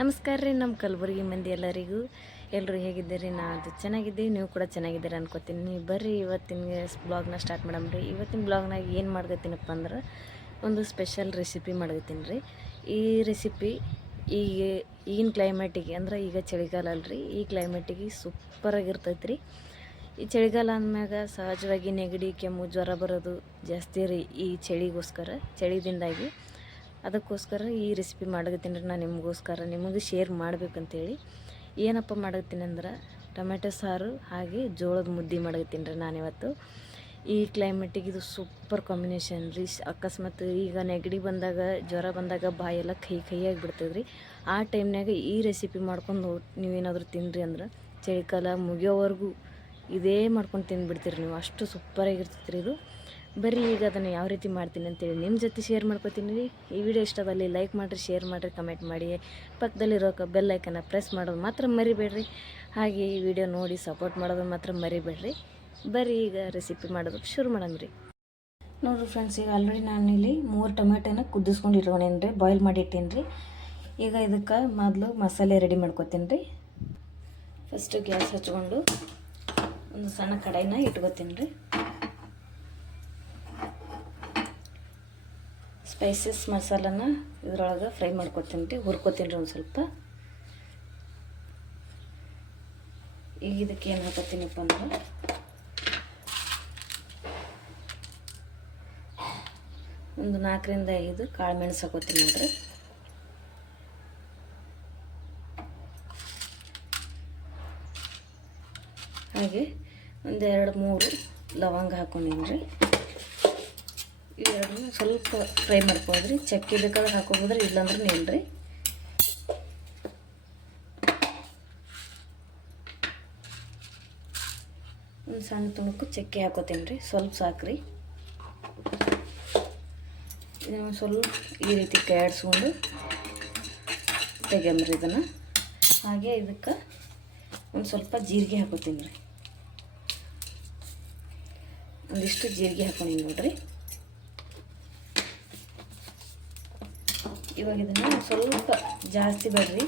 ನಮಸ್ಕಾರ ರೀ. ನಮ್ಮ ಕಲಬುರಗಿ ಮಂದಿ ಎಲ್ಲರೂ ಹೇಗಿದ್ದೀರಿ? ನಾನು ಚೆನ್ನಾಗಿದ್ದೀವಿ, ನೀವು ಕೂಡ ಚೆನ್ನಾಗಿದ್ದೀರಿ ಅನ್ಕೋತೀನಿ. ಬರ್ರಿ ಇವತ್ತಿನ ಬ್ಲಾಗ್ನ ಸ್ಟಾರ್ಟ್ ಮಾಡಮ್ರಿ. ಇವತ್ತಿನ ಬ್ಲಾಗ್ನಾಗ ಏನು ಮಾಡ್ಕತ್ತೀನಪ್ಪ ಅಂದ್ರೆ ಒಂದು ಸ್ಪೆಷಲ್ ರೆಸಿಪಿ ಮಾಡ್ಕತ್ತೀನಿ ರೀ. ಈ ರೆಸಿಪಿ ಈಗಿನ ಕ್ಲೈಮೇಟಿಗೆ ಅಂದ್ರೆ ಈಗ ಚಳಿಗಾಲ ಅಲ್ರಿ, ಈ ಕ್ಲೈಮೇಟಿಗೆ ಸೂಪರಾಗಿರ್ತೈತೆ ರೀ. ಈ ಚಳಿಗಾಲ ಅಂದಮ್ಯಾಗ ಸಹಜವಾಗಿ ನೆಗಡಿ ಕೆಮ್ಮು ಜ್ವರ ಬರೋದು ಜಾಸ್ತಿ ರೀ ಈ ಚಳಿದಿಂದಾಗಿ. ಅದಕ್ಕೋಸ್ಕರ ಈ ರೆಸಿಪಿ ಮಾಡಕತ್ತೀನಿ ರೀ. ನಾನು ನಿಮಗೆ ಶೇರ್ ಮಾಡಬೇಕಂತೇಳಿ. ಏನಪ್ಪ ಮಾಡಕತ್ತೀನಿ ಅಂದ್ರೆ ಟೊಮೆಟೊ ಸಾರು ಹಾಗೆ ಜೋಳದ ಮುದ್ದೆ ಮಾಡಕತ್ತೀನಿ ರೀ ನಾನಿವತ್ತು. ಈ ಕ್ಲೈಮೇಟಿಗೆ ಇದು ಸೂಪರ್ ಕಾಂಬಿನೇಷನ್ ರೀ. ಅಕಸ್ಮಾತ್ ಈಗ ನೆಗಡಿ ಬಂದಾಗ ಜ್ವರ ಬಂದಾಗ ಬಾಯೆಲ್ಲ ಕೈಯಾಗಿ ಬಿಡ್ತದೆ ರೀ. ಆ ಟೈಮ್ನಾಗ ಈ ರೆಸಿಪಿ ಮಾಡ್ಕೊಂಡು ನೀವೇನಾದರೂ ತಿನ್ನಿರಿ ಅಂದ್ರೆ ಚಳಿಗಾಲ ಮುಗಿಯೋವರೆಗೂ ಇದೇ ಮಾಡ್ಕೊಂಡು ತಿಂದುಬಿಡ್ತೀರಿ ನೀವು, ಅಷ್ಟು ಸೂಪರಾಗಿರ್ತೈತೆ ರೀ ಇದು. ಬರ್ರಿ ಈಗ ಅದನ್ನು ಯಾವ ರೀತಿ ಮಾಡ್ತೀನಿ ಅಂತೇಳಿ ನಿಮ್ಮ ಜೊತೆ ಶೇರ್ ಮಾಡ್ಕೊತೀನಿ ರೀ. ಈ ವಿಡಿಯೋ ಇಷ್ಟದಲ್ಲಿ ಲೈಕ್ ಮಾಡಿರಿ, ಶೇರ್ ಮಾಡಿರಿ, ಕಮೆಂಟ್ ಮಾಡಿ, ಪಕ್ಕದಲ್ಲಿರೋ ಬೆಲ್ ಐಕನ್ನ ಪ್ರೆಸ್ ಮಾಡೋದು ಮಾತ್ರ ಮರಿಬೇಡ್ರಿ. ಹಾಗೆ ಈ ವಿಡಿಯೋ ನೋಡಿ ಸಪೋರ್ಟ್ ಮಾಡೋದು ಮಾತ್ರ ಮರಿಬೇಡ್ರಿ. ಬರ್ರಿ ಈಗ ರೆಸಿಪಿ ಮಾಡೋದಕ್ಕೆ ಶುರು ಮಾಡೋಣ ರೀ. ನೋಡಿರಿ ಫ್ರೆಂಡ್ಸ್, ಈಗ ಆಲ್ರೆಡಿ ನಾನಿಲ್ಲಿ 3 ಟೊಮೆಟೊನ ಕುದಿಸ್ಕೊಂಡು ಇಟ್ಕೊಂಡೇನಿ ರೀ, ಬಾಯ್ಲ್ ಮಾಡಿ ಇಟ್ಟೀನಿ ರೀ. ಈಗ ಇದಕ್ಕೆ ಮೊದಲು ಮಸಾಲೆ ರೆಡಿ ಮಾಡ್ಕೊತೀನಿ ರೀ. ಫಸ್ಟು ಗ್ಯಾಸ್ ಹಚ್ಕೊಂಡು ಒಂದು ಸಣ್ಣ ಕಡಾಯಿನ ಇಟ್ಕೊತೀನಿ ರೀ. ಸ್ಪೈಸಸ್ ಮಸಾಲನ ಇದ್ರೊಳಗೆ ಫ್ರೈ ಮಾಡ್ಕೊತೀನಿ ರೀ, ಹುರ್ಕೊತೀನಿ ರೀ ಒಂದು ಸ್ವಲ್ಪ. ಈಗ ಇದಕ್ಕೆ ಏನು ಹಾಕೋತೀನಪ್ಪ ಅಂದ್ರೆ ಒಂದು 4 ರಿಂದ 5 ಕಾಳು ಮೆಣಸು ಹಾಕೋತೀನಿ ನೋಡ್ರಿ. ಹಾಗೆ ಒಂದು 2-3 ಲವಂಗ ಹಾಕೊಂಡೀನಿ ರೀ. ಇವೆರಡನ್ನ ಸ್ವಲ್ಪ ಫ್ರೈ ಮಾಡ್ಕೊಳ್ರಿ. ಚಕ್ಕೆ ಬೇಕಾದ್ರೆ ಹಾಕೋಬೋದ್ರಿ, ಇಲ್ಲಾಂದ್ರೆ ನಿಲ್ರಿ. ಒಂದು ಸಣ್ಣ ತುಣುಕು ಚಕ್ಕೆ ಹಾಕೋತೀನಿ ರೀ, ಸ್ವಲ್ಪ ಸಾಕ್ರಿ. ಇದನ್ನು ಸ್ವಲ್ಪ ಈ ರೀತಿ ಕೈಯಾಡಿಸ್ಕೊಂಡು ತೆಗೆಂಬ್ರಿ ಇದನ್ನು. ಹಾಗೆ ಇದಕ್ಕೆ ಒಂದು ಸ್ವಲ್ಪ ಜೀರಿಗೆ ಹಾಕೋತೀನಿ ರೀ, ಒಂದಿಷ್ಟು ಜೀರಿಗೆ ಹಾಕೊಂಡಿ ನೋಡ್ರಿ. ಇವಾಗ ಇದನ್ನು ಸ್ವಲ್ಪ ಜಾಸ್ತಿ ಬೇಡ್ರಿ,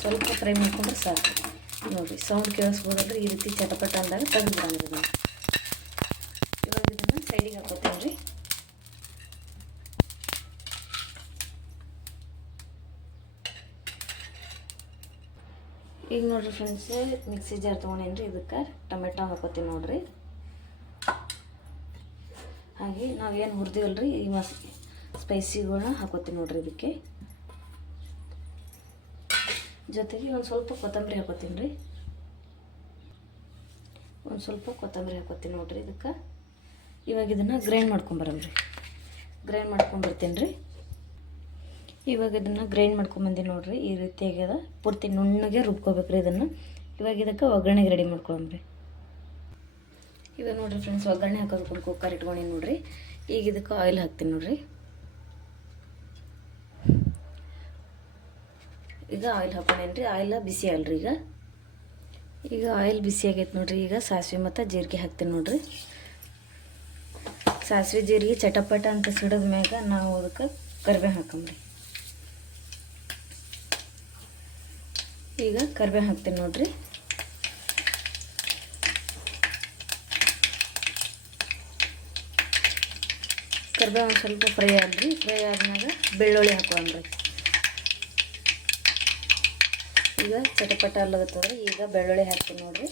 ಸ್ವಲ್ಪ ಫ್ರೈ ಮಾಡ್ಕೊಂಡ್ರೆ ಸಾಕು. ನೋಡಿರಿ ಸೌಂಡ್ ಕೇಳಿಸ್ಬೋದಲ್ರಿ, ಈ ರೀತಿ ಚಟಪಟ ಅಂದಾಗ ತೆಗೆದುಬಿಡೋಣ. ಇವಾಗ ಇದನ್ನು ಸೈಡಿಗೆ ಹಾಕೋತೀನಿ ರೀ. ಈಗ ನೋಡಿರಿ ಫ್ರೆಂಡ್ಸ್, ಮಿಕ್ಸಿ ಜಾರ್ ತೊಗೊಂಡೇನಿ ರೀ. ಇದಕ್ಕೆ ಟೊಮೆಟೊ ಹಾಕೋತೀನಿ ನೋಡಿರಿ. ಹಾಗೆ ನಾವೇನು ಹುರಿದೀವಲ್ರಿ ಈ ಸ್ಪೈಸಿಗಳನ್ನ ಹಾಕೋತೀನಿ ನೋಡ್ರಿ ಇದಕ್ಕೆ. ಜೊತೆಗೆ ಒಂದು ಸ್ವಲ್ಪ ಕೊತ್ತಂಬರಿ ಹಾಕೋತೀನಿ ರೀ, ಒಂದು ಸ್ವಲ್ಪ ಕೊತ್ತಂಬರಿ ಹಾಕೋತೀನಿ ನೋಡ್ರಿ ಇದಕ್ಕೆ. ಇವಾಗ ಇದನ್ನು ಗ್ರೈಂಡ್ ಮಾಡ್ಕೊಂಬರಮ್ರಿ, ಗ್ರೈಂಡ್ ಮಾಡ್ಕೊಂಬರ್ತೀನಿ ರೀ. ಇವಾಗ ಇದನ್ನು ಗ್ರೈಂಡ್ ಮಾಡ್ಕೊಂಬಂದಿ ನೋಡ್ರಿ, ಈ ರೀತಿ ಆಗ್ಯದ. ಪೂರ್ತಿ ನುಣ್ಣಗೆ ರುಬ್ಕೋಬೇಕ್ರಿ ಇದನ್ನು. ಇವಾಗ ಇದಕ್ಕೆ ಒಗ್ಗರಣೆಗೆ ರೆಡಿ ಮಾಡ್ಕೊಳಮ್ರಿ. ಇವಾಗ ನೋಡಿರಿ ಫ್ರೆಂಡ್ಸ್, ಒಗ್ಗರಣೆ ಹಾಕೋದಕ್ಕೆ ಒಂದು ಕುಕ್ಕರ್ ಇಟ್ಕೊಂಡಿ ನೋಡ್ರಿ. ಈಗ ಇದಕ್ಕೆ ಆಯಿಲ್ ಹಾಕ್ತೀನಿ ನೋಡ್ರಿ. ಈಗ ಆಯಿಲ್ ಹಾಕೊಂಡೇನಿ ರೀ, ಆಯಿಲ್ ಬಿಸಿ ಆಗಲ್ರಿ. ಈಗ ಆಯಿಲ್ ಬಿಸಿ ಆಗೈತೆ ನೋಡ್ರಿ. ಈಗ ಸಾಸಿವೆ ಮತ್ತು ಜೀರಿಗೆ ಹಾಕ್ತೀನಿ ನೋಡ್ರಿ. ಸಾಸಿವೆ ಜೀರಿಗೆ ಚಟಪಟ ಅಂತ ಸಿಡಿದ ಮ್ಯಾಗ ನಾವು ಅದಕ್ಕೆ ಕರಿಬೇವು ಹಾಕಂಬ್ರಿ. ಈಗ ಕರಿಬೇವು ಹಾಕ್ತೀನಿ ನೋಡ್ರಿ. ಕರಿಬೇವು ಒಂದು ಸ್ವಲ್ಪ ಫ್ರೈ ಆದ್ರಿ. ಫ್ರೈ ಆದ್ಮೇಲೆ ಬೆಳ್ಳುಳ್ಳಿ ಹಾಕೊಂಡ್ರಿ. ಈಗ ಚಟಪಟ ಅಲ್ಲಗತ್ತದ್ರಿ. ಈಗ ಬೆಳ್ಳುಳ್ಳಿ ಹಾಕ್ತೀನಿ ನೋಡ್ರಿ.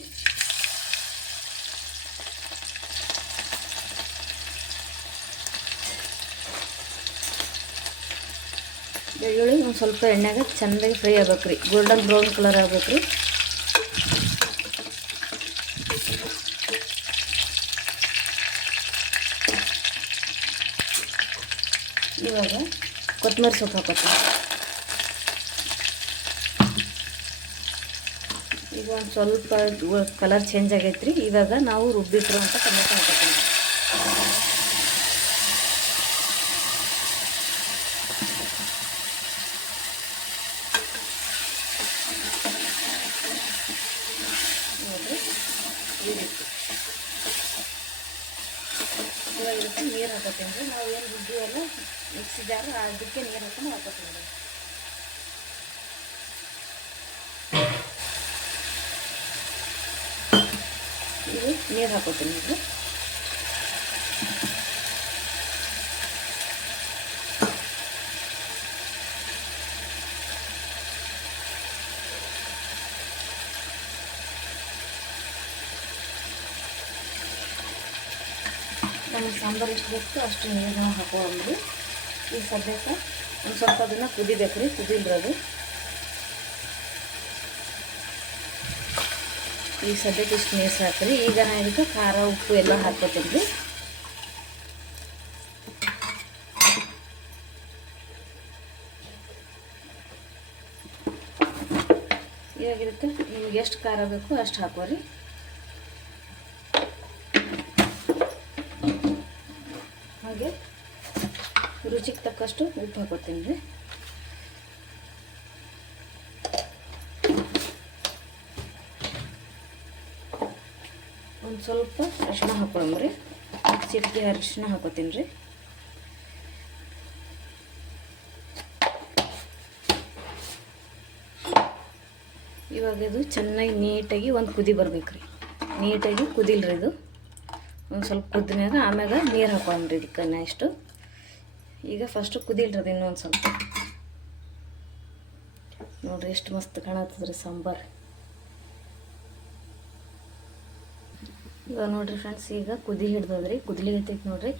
ಬೆಳ್ಳುಳ್ಳಿ ಒಂದು ಸ್ವಲ್ಪ ಎಣ್ಣೆಗೆ ಚೆಂದಾಗಿ ಫ್ರೈ ಆಗ್ಬೇಕ್ರಿ, ಗೋಲ್ಡನ್ ಬ್ರೌನ್ ಕಲರ್ ಆಗ್ಬೇಕ್ರಿ. ಇವಾಗ ಕೊತ್ತಂಬರಿ ಸೊಪ್ಪು ಹಾಕೋತೀನಿ. ಈಗ ಒಂದು ಸ್ವಲ್ಪ ಕಲರ್ ಚೇಂಜ್ ಆಗೈತೆ ರೀ. ಇವಾಗ ನಾವು ರುಬ್ಬಿಟ್ರು ಅಂತ ಟೊಮೆಟೊ ಹಾಕೋತೀನಿ. ನೋಡಿರಿ ಈ ರೀತಿ. ಇವಾಗ ಇದಕ್ಕೆ ನೀರು ಹಾಕೋತೀನಿ ರೀ. ನಾವು ಏನು ರುಬ್ಬಿವಲ್ಲ ಮಿಕ್ಸಿ ಜಾರು, ಅದಕ್ಕೆ ನೀರು ಹಾಕೊಂಡು ಹಾಕೋತೀನಿ. ಇದು ನೀರು ಹಾಕೋತೀನಿ ಇದು. ನಮಗೆ ಸಾಂಬಾರು ಎಷ್ಟು ಬೇಕು ಅಷ್ಟು ನೀರು ನಾವು ಹಾಕೋಂಬ್ರಿ. ಈಗ ಸದ್ಯಕ್ಕೆ ಒಂದು ಸ್ವಲ್ಪ ಅದನ್ನು ಕುದಿಬೇಕು ರೀ, ಕುದಿಲ್ರದು. ಈಗ ಸದ್ಯಕ್ಕೆ ಇಷ್ಟು ನೀರು ಸಾಕ್ರಿ. ಈಗ ನಾನು ಇದಕ್ಕೆ ಖಾರ ಉಪ್ಪು ಎಲ್ಲ ಹಾಕ್ಕೊತೀನಿ ರೀ. ಇವಾಗ ಇದಕ್ಕೆ ನಿಮ್ಗೆ ಎಷ್ಟು ಖಾರ ಬೇಕು ಅಷ್ಟು ಹಾಕೋರಿ. ಹಾಗೆ ರುಚಿಗೆ ತಕ್ಕಷ್ಟು ಉಪ್ಪು ಹಾಕೋತೀನಿ ರೀ. ಒಂದು ಸ್ವಲ್ಪ ಅರಿಶಿಣ ಹಾಕೊಳ್ಳಂಬ್ರಿ. ಚಿಟಿಕೆ ಅರಿಶಿಣ ಹಾಕೋತೀನಿ ರೀ. ಇವಾಗ ಇದು ಚೆನ್ನಾಗಿ ನೀಟಾಗಿ ಒಂದು ಕುದಿ ಬರ್ಬೇಕು ರೀ. ನೀಟಾಗಿ ಕುದಿಲ್ರಿ ಇದು. ಒಂದು ಸ್ವಲ್ಪ ಕುದಿನಾಗ ಆಮ್ಯಾಗ ನೀರು ಹಾಕೊಂಡ್ರಿ ಇದಕ್ಕೆ ಇಷ್ಟು. ಈಗ ಫಸ್ಟು ಕುದಿಲ್ರಿ ಅದು ಇನ್ನೊಂದು ಸ್ವಲ್ಪ. ನೋಡಿರಿ ಎಷ್ಟು ಮಸ್ತ್ ಕಾಣತ್ತದ್ರಿ ಸಾಂಬಾರು. ಇವಾಗ ನೋಡಿರಿ ಫ್ರೆಂಡ್ಸ್, ಈಗ ಕುದಿ ಹಿಡ್ದದ್ರಿ, ಕುದಿಲಿಗತ್ತೈತಿ ನೋಡಿರಿ.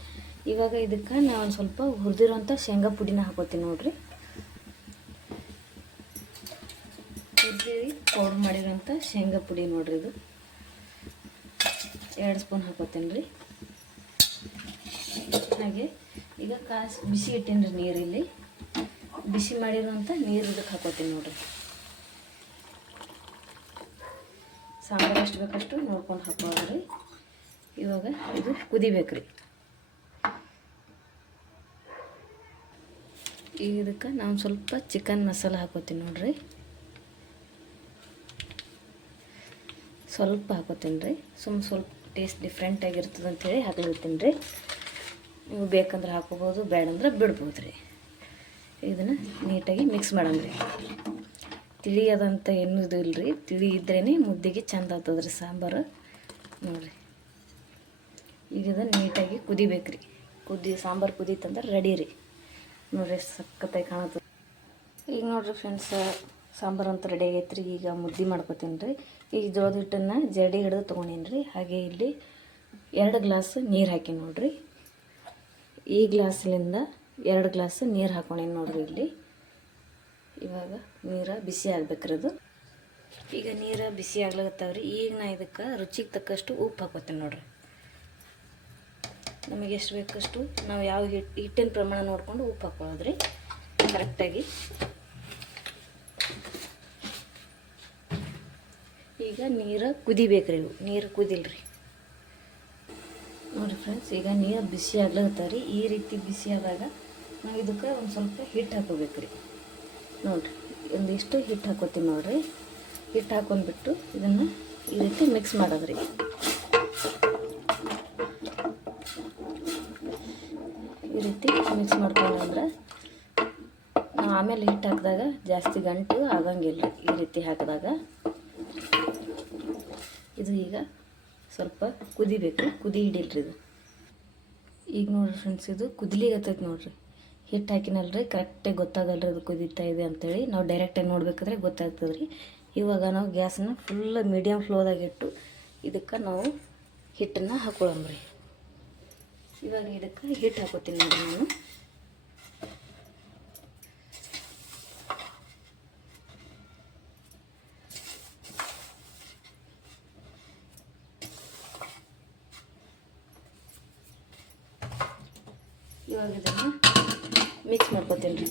ಇವಾಗ ಇದಕ್ಕೆ ನಾನು ಒಂದು ಸ್ವಲ್ಪ ಹುರಿದಿರೋಂಥ ಶೇಂಗಾ ಪುಡಿನ ಹಾಕೋತೀನಿ ನೋಡಿರಿ. ಹುರಿದು ಪೌಡ್ರ್ ಮಾಡಿರೋಂಥ ಶೇಂಗಾ ಪುಡಿ ನೋಡಿರಿ ಇದು 2 ಸ್ಪೂನ್ ಹಾಕೋತೀನಿ ರೀ. ಹಾಗೆ ಈಗ ಬಿಸಿ ಇಟ್ಟೇನಿ ರೀ ನೀರಿಲ್ಲಿ. ಬಿಸಿ ಮಾಡಿರೋಂಥ ನೀರು ಇದಕ್ಕೆ ಹಾಕೋತೀನಿ ನೋಡಿರಿ. ಸಾಂಬಾರು ಎಷ್ಟು ಬೇಕಷ್ಟು ನೋಡ್ಕೊಂಡು ಹಾಕೋದ್ರಿ. ಇವಾಗ ಇದು ಕುದಿಬೇಕು ರೀ. ಈಗ ಇದಕ್ಕೆ ನಾನು ಸ್ವಲ್ಪ ಚಿಕನ್ ಮಸಾಲ ಹಾಕೋತೀನಿ ನೋಡಿರಿ. ಸ್ವಲ್ಪ ಹಾಕೋತೀನಿ ರೀ. ಸ್ವಲ್ಪ ಟೇಸ್ಟ್ ಡಿಫ್ರೆಂಟ್ ಆಗಿರ್ತದೆ ಅಂಥೇಳಿ ಹಾಕ್ಲಿರ್ತೀನಿ ರೀ. ನೀವು ಬೇಕಂದ್ರೆ ಹಾಕೋಬೋದು, ಬೇಡಂದ್ರೆ ಬಿಡ್ಬೋದು ರೀ. ಇದನ್ನು ನೀಟಾಗಿ ಮಿಕ್ಸ್ ಮಾಡಂದ್ರಿ. ತಿಳಿಯೋದಂತ ಏನೂ ಇಲ್ಲರಿ, ತಿಳಿ ಇದ್ರೇ ಮುದ್ದೆಗೆ ಚೆಂದ ಆಗ್ತದ್ರಿ ಸಾಂಬಾರು ನೋಡಿರಿ. ಈಗ ಇದನ್ನು ನೀಟಾಗಿ ಕುದಿಬೇಕು ರೀ. ಸಾಂಬಾರು ಕುದೀತಂದ್ರೆ ರೆಡಿ ರೀ. ನೋಡಿರಿ ಸಖತ್ತಾಗಿ ಕಾಣುತ್ತದೆ. ಈಗ ನೋಡಿರಿ ಫ್ರೆಂಡ್ಸ್, ಸಾಂಬಾರು ಅಂತ ರೆಡಿ ಆಗೈತೆ ರೀ. ಈಗ ಮುದ್ದೆ ಮಾಡ್ಕೊತೀನಿ ರೀ. ಈಗ ಜೋಳದ ಹಿಟ್ಟನ್ನು ಜಡಿ ಹಿಡಿದು ತೊಗೊಂಡೀನಿ ರೀ. ಹಾಗೆ ಇಲ್ಲಿ 2 ಗ್ಲಾಸ್ ನೀರು ಹಾಕಿ ನೋಡಿರಿ. ಈ ಗ್ಲಾಸ್ಲಿಂದ 2 ಗ್ಲಾಸ್ ನೀರು ಹಾಕೊಂಡೀನಿ ನೋಡಿರಿ ಇಲ್ಲಿ. ಇವಾಗ ನೀರು ಬಿಸಿ ಆಗ್ಬೇಕ್ರಿ ಅದು. ಈಗ ನೀರು ಬಿಸಿ ಆಗ್ಲಾಗತ್ತಾವ್ರಿ. ಈಗ ನಾ ಇದಕ್ಕೆ ರುಚಿಗೆ ತಕ್ಕಷ್ಟು ಉಪ್ಪು ಹಾಕೋತೀನಿ ನೋಡಿರಿ. ನಮಗೆ ಎಷ್ಟು ಬೇಕಷ್ಟು ನಾವು ಯಾವ ಹಿಟ್ಟಿನ ಪ್ರಮಾಣ ನೋಡಿಕೊಂಡು ಉಪ್ಪು ಹಾಕೊಳ್ಳೋದ್ರಿ ಕರೆಕ್ಟಾಗಿ. ಈಗ ನೀರು ಕುದಿಬೇಕ್ರಿ. ನೀರು ಕುದಿಲ್ರಿ ನೋಡಿರಿ ಫ್ರೆಂಡ್ಸ್. ಈಗ ನೀರು ಬಿಸಿ ಆಗ್ಲಾಗತ್ತಾವ್ರಿ. ಈ ರೀತಿ ಬಿಸಿ ಆದಾಗ ನಾವು ಇದಕ್ಕೆ ಒಂದು ಸ್ವಲ್ಪ ಹಿಟ್ಟು ಹಾಕೋಬೇಕ್ರಿ. ನೋಡಿರಿ ಒಂದಿಷ್ಟು ಹಿಟ್ಟು ಹಾಕೋತೀನಿ ನೋಡಿರಿ. ಹಿಟ್ಟು ಹಾಕೊಂಡ್ಬಿಟ್ಟು ಇದನ್ನು ಈ ರೀತಿ ಮಿಕ್ಸ್ ಮಾಡೋದ್ರಿ. ಈ ರೀತಿ ಮಿಕ್ಸ್ ಮಾಡ್ಕೊಂಡ್ರೆ ನಾವು ಆಮೇಲೆ ಹಿಟ್ಟು ಹಾಕಿದಾಗ ಜಾಸ್ತಿ ಗಂಟು ಆಗಂಗಿಲ್ಲ. ಈ ರೀತಿ ಹಾಕಿದಾಗ ಇದು ಈಗ ಸ್ವಲ್ಪ ಕುದಿಬೇಕು. ಕುದಿ ಹಿಡಿಲ್ರಿ ಇದು. ಈಗ ನೋಡಿರಿ ಫ್ರೆಂಡ್ಸ್, ಇದು ಕುದಿಲಿಗತ್ತೈತೆ ನೋಡಿರಿ. ಹಿಟ್ಟು ಹಾಕಿನಲ್ರಿ ಕರೆಕ್ಟಾಗಿ ಗೊತ್ತಾಗಲ್ರಿ ಅದು ಕುದೀತಾ ಇದೆ ಅಂಥೇಳಿ. ನಾವು ಡೈರೆಕ್ಟಾಗಿ ನೋಡ್ಬೇಕಾದ್ರೆ ಗೊತ್ತಾಗ್ತದೆ ರೀ. ಇವಾಗ ನಾವು ಗ್ಯಾಸನ್ನ ಫುಲ್ ಮೀಡಿಯಮ್ ಫ್ಲೋದಾಗಿಟ್ಟು ಇದಕ್ಕೆ ನಾವು ಹಿಟ್ಟನ್ನು ಹಾಕೊಳ್ಳಂಬ್ರಿ. ಇವಾಗ ಇದಕ್ಕೆ ಹಿಟ್ಟು ಹಾಕೋತೀನಿ ನೋಡಿ ನಾನು. ಇವಾಗ ಇದನ್ನು ಮಿಕ್ಸ್ ಮಾಡ್ಕೊತೀನಿ ರೀ.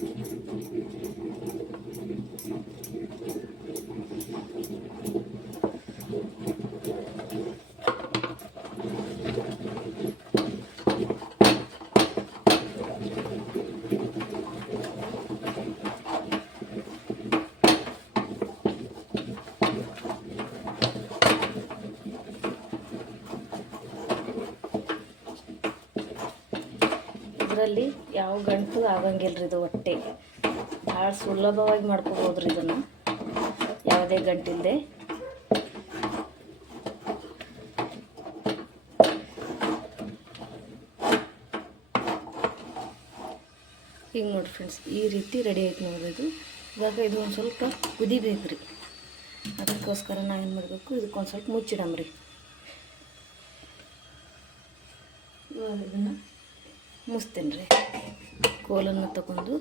ಇದರಲ್ಲಿ ಯಾವ ಗಂಟು ಆಗಂಗಿಲ್ಲ ಇದು. ಹೊಟ್ಟೆ ಭಾಳ ಸುಲಭವಾಗಿ ಮಾಡ್ಕೋಬೋದ್ರಿ ಇದನ್ನು, ಯಾವುದೇ ಗಂಟಿಲ್ಲದೆ. ಈಗ ನೋಡಿರಿ ಫ್ರೆಂಡ್ಸ್, ಈ ರೀತಿ ರೆಡಿ ಆಯ್ತು ನೋಡ್ರಿ ಇದು. ಇವಾಗ ಇದು ಒಂದು ಸ್ವಲ್ಪ ಕುದಿಬೇಕು ರೀ. ಅದಕ್ಕೋಸ್ಕರ ನಾವೇನು ಮಾಡಬೇಕು, ಇದಕ್ಕೊಂದು ಸ್ವಲ್ಪ ಮುಚ್ಚಿಡಮ್ರಿ. ಇವಾಗ ಇದನ್ನು ಮುಚ್ತೇನೆ ರೀ. ಕೋಲನ್ನು ತಗೊಂಡು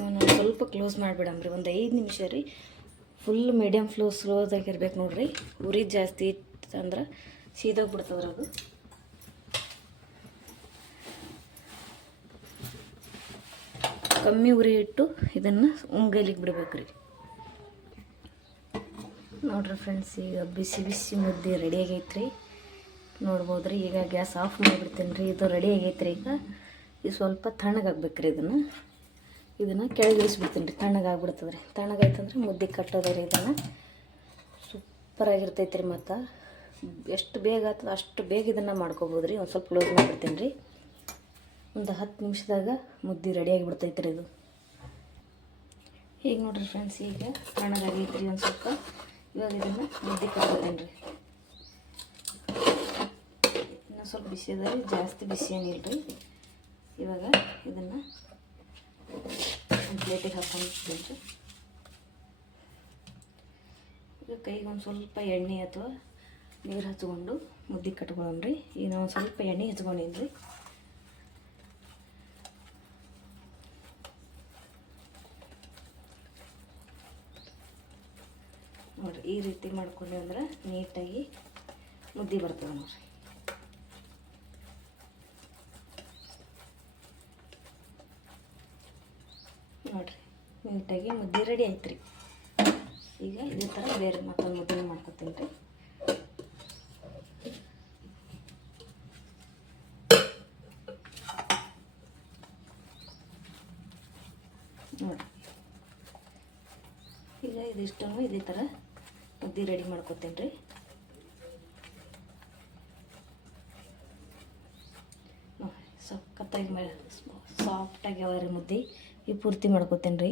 ನಾನು ಸ್ವಲ್ಪ ಕ್ಲೋಸ್ ಮಾಡಿಬಿಡಮ್ರಿ. ಒಂದು 5 ನಿಮಿಷ ರೀ. ಫುಲ್ ಮೀಡಿಯಮ್ ಸ್ಲೋದಾಗಿ ಇರ್ಬೇಕು ನೋಡ್ರಿ. ಉರಿ ಜಾಸ್ತಿ ಇತ್ತು ಅಂದ್ರೆ ಸೀದೋಗ್ಬಿಡ್ತದ್ರ ಅದು. ಕಮ್ಮಿ ಉರಿ ಇಟ್ಟು ಇದನ್ನು ಉಂಗಲಿಗೆ ಬಿಡ್ಬೇಕ್ರಿ. ನೋಡ್ರಿ ಫ್ರೆಂಡ್ಸ್, ಈಗ ಬಿಸಿ ಬಿಸಿ ಮುದ್ದೆ ರೆಡಿ ಆಗೈತ್ರಿ. ನೋಡ್ಬೋದ್ರಿ. ಈಗ ಗ್ಯಾಸ್ ಆಫ್ ಮಾಡಿಬಿಡ್ತೇನೆ ರೀ. ಇದು ರೆಡಿ ಆಗೈತ್ರಿ. ಈಗ ಸ್ವಲ್ಪ ತಣ್ಣಗಾಗ್ಬೇಕ್ರಿ. ಇದನ್ನು ಕೆಳಗೆ ಇಳಿಸ್ಬಿಡ್ತೀನಿ ರೀ. ತಣ್ಣಗಾಗ್ಬಿಡ್ತದೆ ರೀ. ತಣ್ಣಗಾಯ್ತಂದ್ರೆ ಮುದ್ದೆ ಕಟ್ಟೋದು ರೀ. ಇದನ್ನು ಸೂಪರಾಗಿರ್ತೈತೆ ರೀ. ಮತ್ತು ಎಷ್ಟು ಬೇಗ ಆಗ್ತದೆ ಅಷ್ಟು ಬೇಗ ಇದನ್ನು ಮಾಡ್ಕೋಬೋದು ರೀ. ಒಂದು ಸ್ವಲ್ಪ ಕ್ಲೋಸ್ ಮಾಡಿಬಿಡ್ತೀನಿ ರೀ. ಒಂದು 10 ನಿಮಿಷದಾಗ ಮುದ್ದೆ ರೆಡಿಯಾಗಿಬಿಡ್ತೈತೆ ರೀ ಇದು. ಈಗ ನೋಡಿರಿ ಫ್ರೆಂಡ್ಸ್, ಈಗ ತಣ್ಣಗಾಗೈತೆ ರೀ ಒಂದು ಸ್ವಲ್ಪ. ಇವಾಗ ಇದನ್ನು ಮುದ್ದೆ ಕಟ್ಕೋತೀನಿ ರೀ. ಇನ್ನೂ ಸ್ವಲ್ಪ ಬಿಸಿ ಅದ ರೀ, ಜಾಸ್ತಿ ಬಿಸಿ ಏನಿಲ್ಲ ರೀ. ಇವಾಗ ಇದನ್ನು ಒಂದು ಪ್ಲೇಟಿಗೆ ಹಾಕ್ಕೊಂಡ್ಬಿಡ್ತೀನಿ ರೀ. ಈಗ ಕೈಗೆ ಒಂದು ಸ್ವಲ್ಪ ಎಣ್ಣೆ ಅಥವಾ ನೀರು ಹಚ್ಕೊಂಡು ಮುದ್ದೆ ಕಟ್ಕೊಳ್ಳೋಣ್ರಿ. ಈಗ ನಾವು ಒಂದು ಸ್ವಲ್ಪ ಎಣ್ಣೆ ಹಚ್ಕೊಂಡೀನಿ ರೀ. ನೋಡಿರಿ, ಈ ರೀತಿ ಮಾಡ್ಕೊಂಡೆ ಅಂದ್ರೆ ನೀಟಾಗಿ ಮುದ್ದೆ ಬರ್ತದೆ ನೋಡಿರಿ. ನೋಡಿರಿ, ನೀಟಾಗಿ ಮುದ್ದೆ ರೆಡಿ ಆಯ್ತು ರೀ. ಈಗ ಇದೇ ಥರ ಬೇರೆ ಮತ್ತೊಂದು ಮುದ್ದೆ ಮಾಡ್ಕೊತೀನಿ ರೀ. ನೋಡಿ, ಈಗ ಇದಿಷ್ಟನ್ನು ಇದೇ ಥರ ಮುದ್ದೆ ರೆಡಿ ಮಾಡ್ಕೊತೀನಿ ರೀ. ನೋಡಿ, ಸಖತ್ತಾಗಿ ಸಾಫ್ಟಾಗಿ ಯಾವ ರೀ ಮುದ್ದೆ ಈ ಪೂರ್ತಿ ಮಾಡ್ಕೊತೀನಿ ರೀ.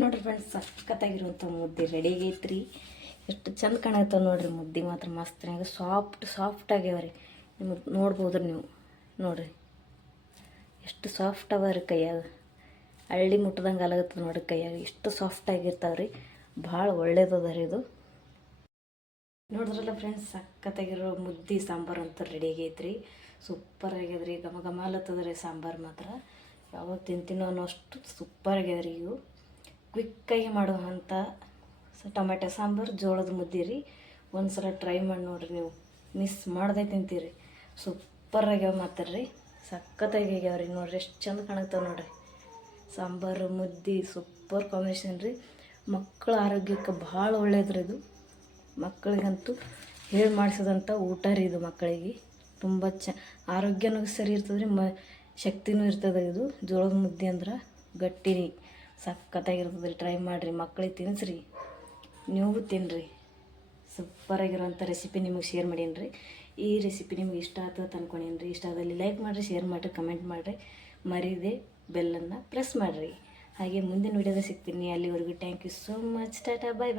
ನೋಡಿರಿ ಫ್ರೆಂಡ್ಸ್, ಸಖತ್ತಾಗಿರುವಂಥ ಮುದ್ದೆ ರೆಡಿ ಆಗೈತೆ ರೀ. ಎಷ್ಟು ಚಂದ ಕಾಣುತ್ತವೆ ನೋಡಿರಿ. ಮುದ್ದೆ ಮಾತ್ರ ಮಸ್ತ್ನಾಗ ಸಾಫ್ಟ್ ಆಗ್ಯಾವ ರೀ. ನಿಮಗೆ ನೋಡ್ಬೋದು ನೀವು. ನೋಡಿರಿ ಎಷ್ಟು ಸಾಫ್ಟ್ ಅವ ರೀ. ಕೈಯಾಗ ಹಳ್ಳಿ ಮುಟ್ಟದಂಗೆ ಅಲಾಗತ್ತದ ನೋಡಿರಿ. ಕೈಯಾಗ ಎಷ್ಟು ಸಾಫ್ಟಾಗಿರ್ತಾವೆ ರೀ. ಭಾಳ ಒಳ್ಳೇದದ ರೀ ಇದು. ನೋಡಿದ್ರಲ್ಲ ಫ್ರೆಂಡ್ಸ್, ಸಖತ್ತಾಗಿರೋ ಮುದ್ದೆ ಸಾಂಬಾರು ಅಂತ ರೆಡಿ ಆಗೈತೆ ರೀ. ಸೂಪರ್ ಆಗ್ಯದ ರೀ. ಘಮ ಘಮ ಅಲ್ಲತ್ತದ ರೀ ಸಾಂಬಾರು ಮಾತ್ರ. ಯಾವಾಗ ತಿಂತೀನೋ ಅನ್ನೋಷ್ಟು ಸೂಪರ್ ಆಗ್ಯದ ರೀ. ಇವು ಕ್ವಿಕ್ಕಾಗಿ ಮಾಡುವಂಥ ಟೊಮೆಟೊ ಸಾಂಬಾರು, ಜೋಳದ ಮುದ್ದೆ ರೀ. ಒಂದು ಸಲ ಟ್ರೈ ಮಾಡಿ ನೋಡಿರಿ. ನೀವು ಮಿಸ್ ಮಾಡದೆ ತಿಂತೀರಿ. ಸೂಪರ್ ಆಗ್ಯಾವ ಮಾತ್ರ ರೀ. ಸಖತ್ತಾಗಿ ಆಗ್ಯಾವ ರೀ. ನೋಡಿರಿ ಎಷ್ಟು ಚಂದ ಕಾಣುತ್ತವೆ ನೋಡಿರಿ. ಸಾಂಬಾರು ಮುದ್ದೆ ಸೂಪರ್ ಕಾಂಬಿನೇಷನ್ ರೀ. ಮಕ್ಕಳ ಆರೋಗ್ಯಕ್ಕೆ ಭಾಳ ಒಳ್ಳೇದು ಇದು. ಮಕ್ಕಳಿಗಂತೂ ಹೇಳಿ ಮಾಡಿಸಿದಂಥ ಊಟ ರೀ ಇದು. ಮಕ್ಕಳಿಗೆ ತುಂಬ ಆರೋಗ್ಯನೂ ಸರಿ ಇರ್ತದೆ ರೀ. ಶಕ್ತಿನೂ ಇರ್ತದೆ ಇದು. ಜೋಳದ ಮುದ್ದೆ ಅಂದ್ರೆ ಗಟ್ಟಿ ರೀ. ಸಖತ್ತಾಗಿರ್ತದೆ ರೀ. ಟ್ರೈ ಮಾಡಿರಿ, ಮಕ್ಕಳಿಗೆ ತಿನ್ನಿಸ್ರಿ, ನೀವು ತಿನ್ನಿರಿ. ಸೂಪರಾಗಿರೋಂಥ ರೆಸಿಪಿ ನಿಮಗೆ ಶೇರ್ ಮಾಡೀನಿ ರೀ. ಈ ರೆಸಿಪಿ ನಿಮ್ಗೆ ಇಷ್ಟ ಆಗ್ತದೆ ಅಂದ್ಕೊಂಡೀನಿ ರೀ. ಇಷ್ಟ ಆದಲ್ಲಿ ಲೈಕ್ ಮಾಡಿರಿ, ಶೇರ್ ಮಾಡಿರಿ, ಕಮೆಂಟ್ ಮಾಡಿರಿ. ಮರೀದೆ ಬೆಲ್ಲನ್ನು ಪ್ರೆಸ್ ಮಾಡಿರಿ. ಹಾಗೆ ಮುಂದಿನ ವಿಡಿಯೋದಾಗ ಸಿಗ್ತೀನಿ. ಅಲ್ಲಿವರೆಗೂ ಥ್ಯಾಂಕ್ ಯು ಸೋ ಮಚ್. ಟಾಟಾ, ಬಾಯ್ ಬಾಯ್.